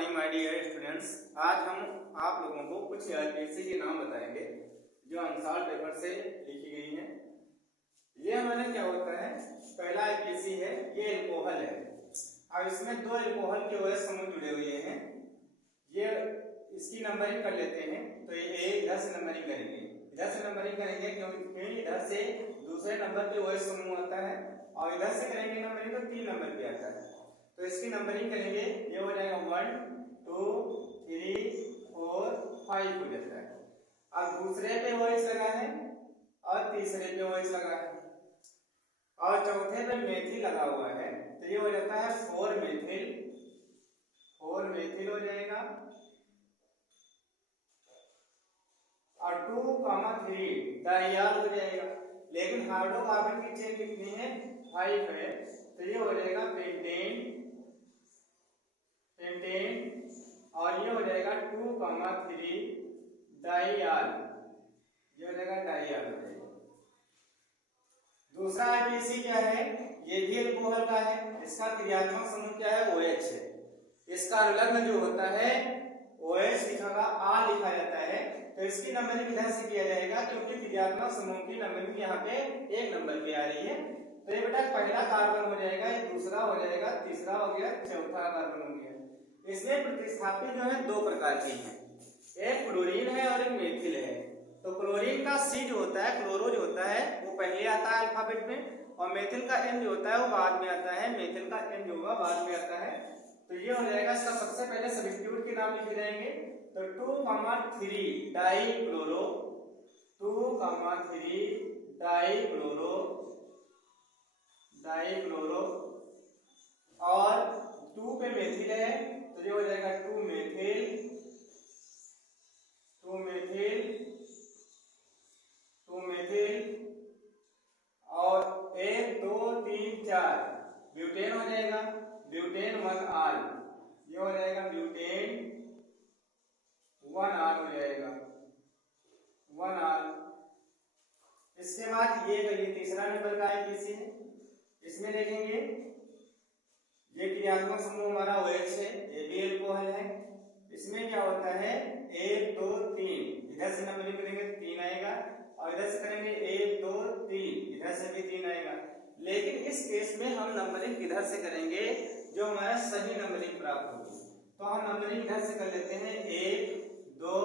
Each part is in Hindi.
Morning my dear students. आज हम आप लोगों को कुछ आईपीएससी के नाम बताएंगे जो अनसॉल्व पेपर से लिखी गई हैं। ये हमारे क्या होता है, पहला आईपीएससी है, ये एल्कोहल है। अब इसमें दो एल्कोहल के OH समूह जुड़े हुए हैं। ये इसकी नंबरिंग कर लेते हैं, तो ये इधर से नंबरिंग करेंगे, इधर से नंबरिंग करेंगे क्योंकि इधर से दूसरे नंबर पे OH समूह आता है और इधर से करेंगे नंबरिंग तो 3 नंबर पे आता है। तो इसकी नंबरिंग करेंगे, ये हो जाएगा 1 2 3 4 5 हो जाता है। अब दूसरे पे OH लगा है और तीसरे पे OH लगा है और चौथे पे मेथिल लगा हुआ है, तो ये हो जाता है 4 मेथिल हो जाएगा और 2,3 डाइयाल हो जाएगा। लेकिन हाइड्रोकार्बन की चेन कितनी है, 5 है, तो ये हो जाएगा पेंटेन और ये हो जाएगा 2,3 डाइयाल, ये हो जाएगा डाइयाल हो जाएगा। दूसरा आईपीएससी क्या है, ये भी एल्कोहल का है। इसका क्रियात्मक समूह क्या है, OH है। इसका अनुलग्न जो होता है OH लिखा आ लिखा जाता है, तो इसकी नंबरिंग इधर से किया जाएगा क्योंकि क्रियात्मक समूह की नंबरिंग यहाँ पे 1 नंबर पे आ रही है। तो ये बेटा पहला कार्बन हो जाएगा, ये दूसरा हो जाएगा, तीसरा हो गया, चौथा कार्बन हो गया। इसमें प्रतिस्थापी जो है 2 प्रकार की हैं, एक क्लोरीन है और एक मेथिल है। तो क्लोरीन का C जो होता है, क्लोरो जो होता है वो पहले आता है अल्फाबेट में, और मेथिल का M जो होता है वो बाद में आता है, मेथिल का M जो होगा बाद में आता है। तो ये हो जाएगा, इसका सबसे पहले सब्स्टिट्यूट के नाम लिखे जाएंगे। तो 2,3 डाइक्लोरो, 2,3 डाइक्लोरो और 2 पे मेथिल है, तो ये हो जाएगा 2 मेथिल और 1 2 3 4 ब्यूटेन हो जाएगा, ब्यूटेन 1R, ये हो जाएगा ब्यूटेन 1R हो जाएगा 1R। इसके बाद ये तीसरा नंबर का आईपीएससी है। इसमें देखेंगे ये क्रियात्मक समूह हमारा OH है, ये भी एल्कोहल है। इसमें क्या होता है, 1 2 3 इधर से नंबरिंग करेंगे 3 आएगा और इधर से करेंगे 1 2 3 इधर से भी 3 आएगा। लेकिन इस केस में हम नंबरिंग इधर से करेंगे जो हमारा सही नंबरिंग प्राप्त होगी। तो हम नंबरिंग इधर से कर लेते हैं 1 2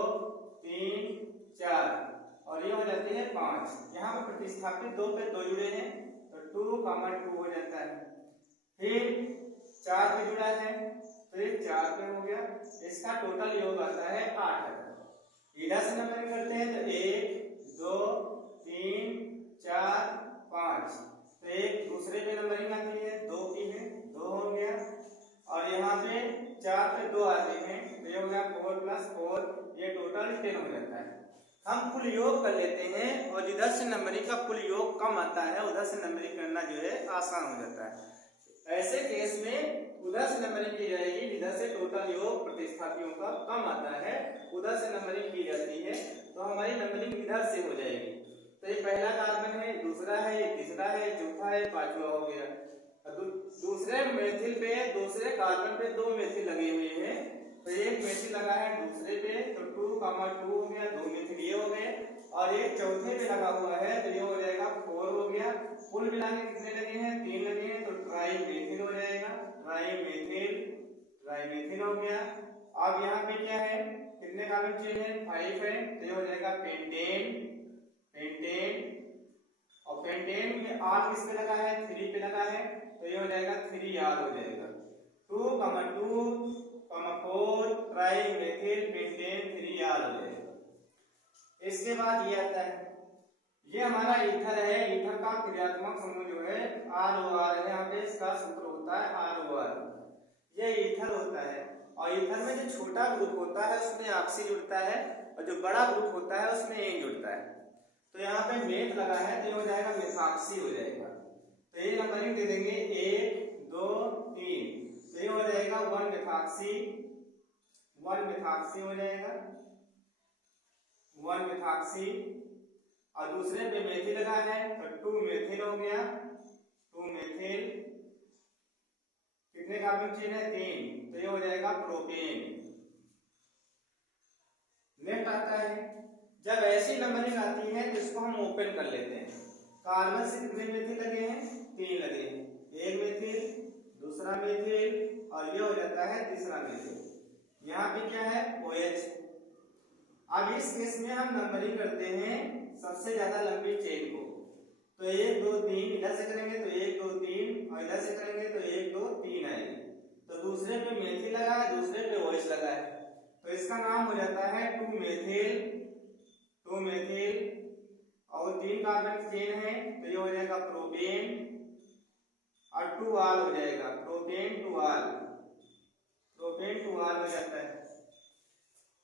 3 4 और ये हो जाती है 5। यहाँ पर प्रतिस्थापित 2 पे 2 जुड़े हैं तो 2,2 हो जाता है। फिर 4 पे जुड़ा है तो ये 4 पे हो गया, इसका टोटल योग आता है 8। इधर से नंबरिंग करते हैं तो 1 2 3 4 5, तो एक दूसरे पे नंबरिंग आती है 2 की है, 2 हो गया और यहाँ पे 4 पे 2 आते हैं तो ये हो गया 4 + 4, ये टोटल 10 हो जाता है। हम कुल योग कर लेते हैं और जिधर से नंबरिंग का कुल योग कम आता है उधर से नंबरिंग करना जो है आसान हो जाता है। ऐसे केस में उधर से नंबरिंग की जाएगी जिधर से टोटल योग प्रतिस्थापियों का कम आता है, उधर से नंबरिंग की जाती है, तो हमारी नंबरिंग इधर से हो जाएगी। तो ये पहला कार्बन है, दूसरा है, ये तीसरा है, चौथा है, 5वां हो गया। दूसरे मेथिल पे, दूसरे कार्बन पे 2 मेथिल लगे हुए हैं, तो एक मेथिल लगा है दूसरे पे तो 2,2 हो गया, 2 मेथिल ये हो गए और एक चौथे पे लगा हुआ है तो ये हो जाएगा 4 हो गया। कुल मिला के कितने लगे हैं, 3 लगे हैं, तो ट्राई मेथिल हो जाएगा, ट्राई मेथिल हो गया। अब यहाँ पे क्या है, कितने कार्बन चाहिए हैं, 5 है, तो ये हो जाएगा पेंटेन और पेंटेन में R किस पे लगा है, 3 पे लगा है, तो ये हो जाएगा 3R हो जाएगा। 2,2 4 ट्राई मेथिल पेंटेन 3R हो जाएगा। इसके बाद ये आता है, ये हमारा ईथर है। ईथर का क्रियात्मक समूह जो है ROR है, यहाँ पे इसका सूत्र होता है ROR। ये ईथर होता है और ईथर में जो छोटा ग्रुप होता है उसमें ऑक्सी जुड़ता है और जो बड़ा ग्रुप होता है उसमें एन जुड़ता है। तो यहाँ पे मेथ लगा है तो ये हो जाएगा मेथॉक्सी हो जाएगा। तो ये नंबरिंग दे देंगे 1 2 3, तो ये हो जाएगा 1 मेथॉक्सी हो जाएगा, 1 मेथॉक्सी और दूसरे पे मेथिल लगा है तो 2 मेथिल हो गया, 2 मेथिल। कितने का कार्बन चेन है 3, तो ये हो जाएगा प्रोपेन। नेक्स्ट आता है, जब ऐसी नंबरिंग आती है तो इसको हम ओपन कर लेते हैं। कार्बन से कितने मेथिल लगे हैं? 3 लगे हैं, एक मेथिल, दूसरा मेथिल और ये हो जाता है तीसरा मेथिल। यहाँ पे क्या है? OH। अब इस केस में हम नंबरिंग करते हैं सबसे ज्यादा लंबी चेन को, तो 1 2 3 इधर से करेंगे तो 1 2 3 और इधर से करेंगे तो 1 2 3 आएगी। तो दूसरे पे मेथिल लगा है, दूसरे पे OH लगा है, तो इसका नाम हो जाता है 2 मेथिल। और 3 कार्बन की चेन है तो ये हो जाएगा प्रोपेन और 2 आल हो जाएगा, प्रोपेन 2 आल हो जाता है।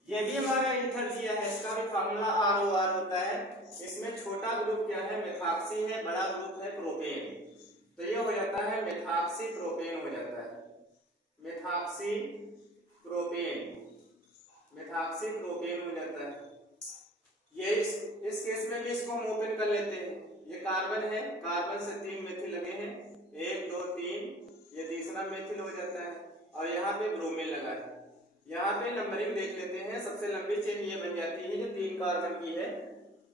ये भी हमारा ईथर दिया है, इसका भी फार्मूला ROR होता है। इसमें छोटा ग्रुप क्या है? मेथॉक्सी है, बड़ा ग्रुप है प्रोपेन, तो ये हो जाता है मेथॉक्सी प्रोपेन हो जाता है, मेथॉक्सी प्रोपेन हो जाता है। ये इस केस में भी इसको हम ओपन कर लेते हैं। ये कार्बन है, कार्बन से 3 मेथिल लगे हैं, 1 2 3, ये तीसरा मेथिल हो जाता है और यहाँ पे ब्रोमीन लगा है। यहाँ पे नंबरिंग देख लेते हैं, सबसे लंबी चेन ये बन जाती है जो 3 कार्बन की है।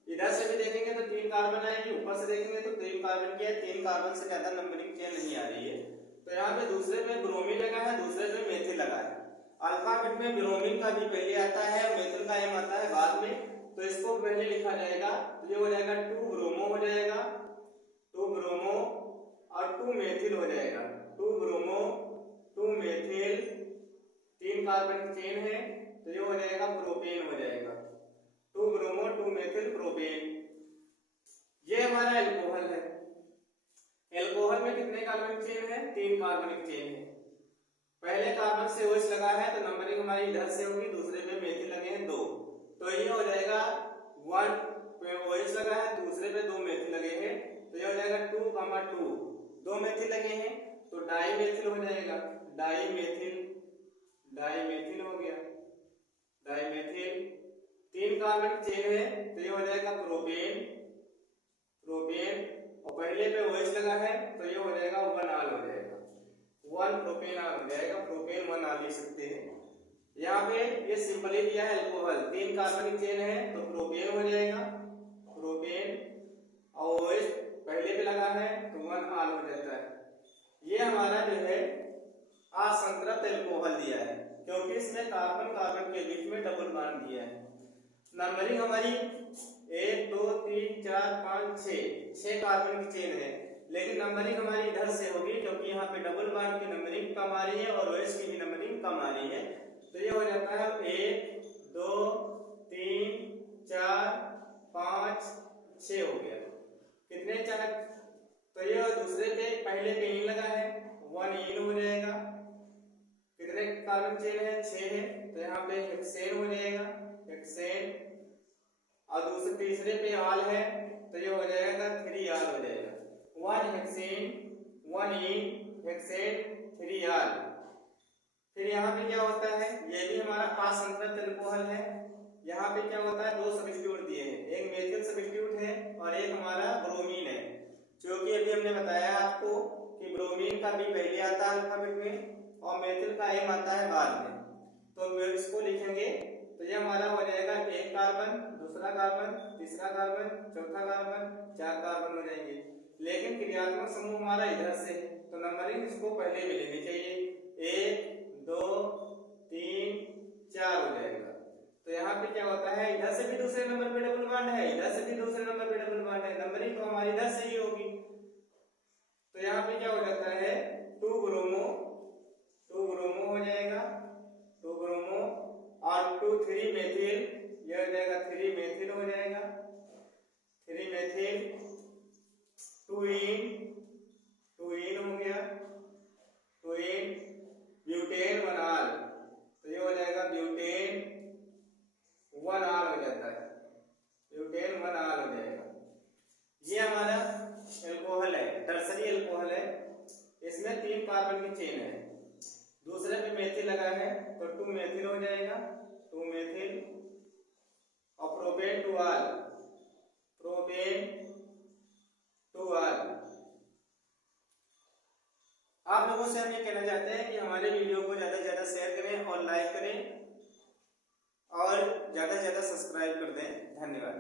इधर से भी देखेंगे तो 3 कार्बन आएगी, ऊपर से देखेंगे तो 3 कार्बन की है, 3 कार्बन से ज्यादा नंबरिंग चेन नहीं आ रही है। तो यहाँ पे दूसरे पे ब्रोमीन लगा है, दूसरे पे मेथिल लगा है। अल्फाबेट में ब्रोमीन का भी पहले आता है, मेथिल का एम आता है बाद में, तो इसको पहले लिखा जाएगा, तो ये हो जाएगा 2 ब्रोमो हो जाएगा, 2 ब्रोमो और 2 मेथिल हो जाएगा, 2 ब्रोमो 2 मेथिल, 3 कार्बन की चेन है तो ये हो जाएगा प्रोपेन हो जाएगा, 2 ब्रोमो 2 मेथिल प्रोपेन। ये हमारा एल्कोहल है। एल्कोहल में कितने कार्बन की चेन है? 3 कार्बन की चेन है। पहले कार्बन से OH लगा है तो नंबरिंग हमारी इधर से होगी, दूसरे पे मेथिल लगे हैं 2, तो ये हो जाएगा 1 पे OH लगा है, दूसरे पे 2 मेथिल लगे हैं, तो ये हो जाएगा 2, 2 मेथिल लगे हैं तो डाई मेथिल हो जाएगा, डाई मेथिल हो गया, डाई मेथिल। 3 कार्बन की चेन है तो ये हो जाएगा प्रोपेन और पहले पे OH लगा है तो ये हो जाएगा 1 आल हो जाएगा, 1 प्रोपेन आल हो जाएगा, प्रोपेन 1 आल लिख सकते हैं। यहाँ पे ये सिंपली दिया है एल्कोहल, 3 कार्बन की चेन है तो प्रोपेन हो जाएगा, प्रोपेन और OH पहले पे लगा है तो 1 आल हो जाता है। ये हमारा जो है असंतृप्त एल्कोहल दिया है, क्योंकि इसमें कार्बन कार्बन के बीच में डबल बॉन्ड दिया है। नंबरिंग हमारी 1 2 3 4 5 6 कार्बन की चेन है, लेकिन नंबरिंग हमारी इधर से होगी क्योंकि यहाँ पे डबल बॉन्ड की नंबरिंग कम आ रही है और OH की भी नंबरिंग कम आ रही है, तो ये हो जाता है 1 2 3 4 5 6 हो गया। कितने चार? तो ये दूसरे पे पहले पे इन लगा है, 1 इन हो जाएगा। कितने कार्बन चेन है? 6 है, तो यहाँ पे हेक्सेन हो जाएगा, हेक्सेन। और दूसरे तीसरे पे आल है तो ये हो जाएगा 3 आल हो जाएगा, 1 हेक्सेन 1 इन हेक्सेन 3 आल। फिर यहाँ पे क्या होता है? ये भी हमारा असंतृप्त एल्कोहल है। यहाँ पे क्या होता है? 2 सब्स्टिट्यूट दिए हैं, एक मेथिल सब्स्टिट्यूट है और एक हमारा ब्रोमीन है, जो कि अभी हमने बताया आपको कि ब्रोमीन का भी पहले आता है अल्फाबेट में और मेथिल का एम आता है बाद में। तो इसको लिखेंगे तो ये हमारा हो जाएगा 1 कार्बन, दूसरा कार्बन, तीसरा कार्बन, चौथा कार्बन, 4 कार्बन हो जाएंगे। लेकिन क्रियात्मक समूह हमारा इधर से है तो नंबरिंग इसको पहले में लेनी चाहिए, 1 2 3 4 हो जाएगा। तो यहाँ पे क्या होता है? इधर से भी दूसरे नंबर पे डबल बॉन्ड है, इधर से भी दूसरे नंबर पे डबल बॉन्ड है, नंबरिंग तो हमारी इधर से ही होगी। तो यहाँ पे क्या हो जाता है? 2 ब्रोमो हो जाएगा, 2 ब्रोमो और 2 3 मेथिल, यह हो जाएगा 3 मेथिल हो जाएगा, 3 मेथिल, 2 इन हो गया, 2 इन ब्यूटेन 1 आल, तो ये हो जाएगा ब्यूटेन 1 आल हो जाता है, ब्यूटेन 1 आल हो जाएगा। ये हमारा एल्कोहल है, टर्सरी एल्कोहल है। इसमें 3 कार्बन की चेन है, दूसरे पे मेथिल लगा है तो 2 मेथिल हो जाएगा, 2 मेथिल और प्रोपेन 2 आल, प्रोपेन 2 आल। आप लोगों से हम ये कहना चाहते हैं कि हमारे वीडियो को ज़्यादा से ज़्यादा शेयर करें और लाइक करें और ज़्यादा से ज़्यादा सब्सक्राइब कर दें। धन्यवाद।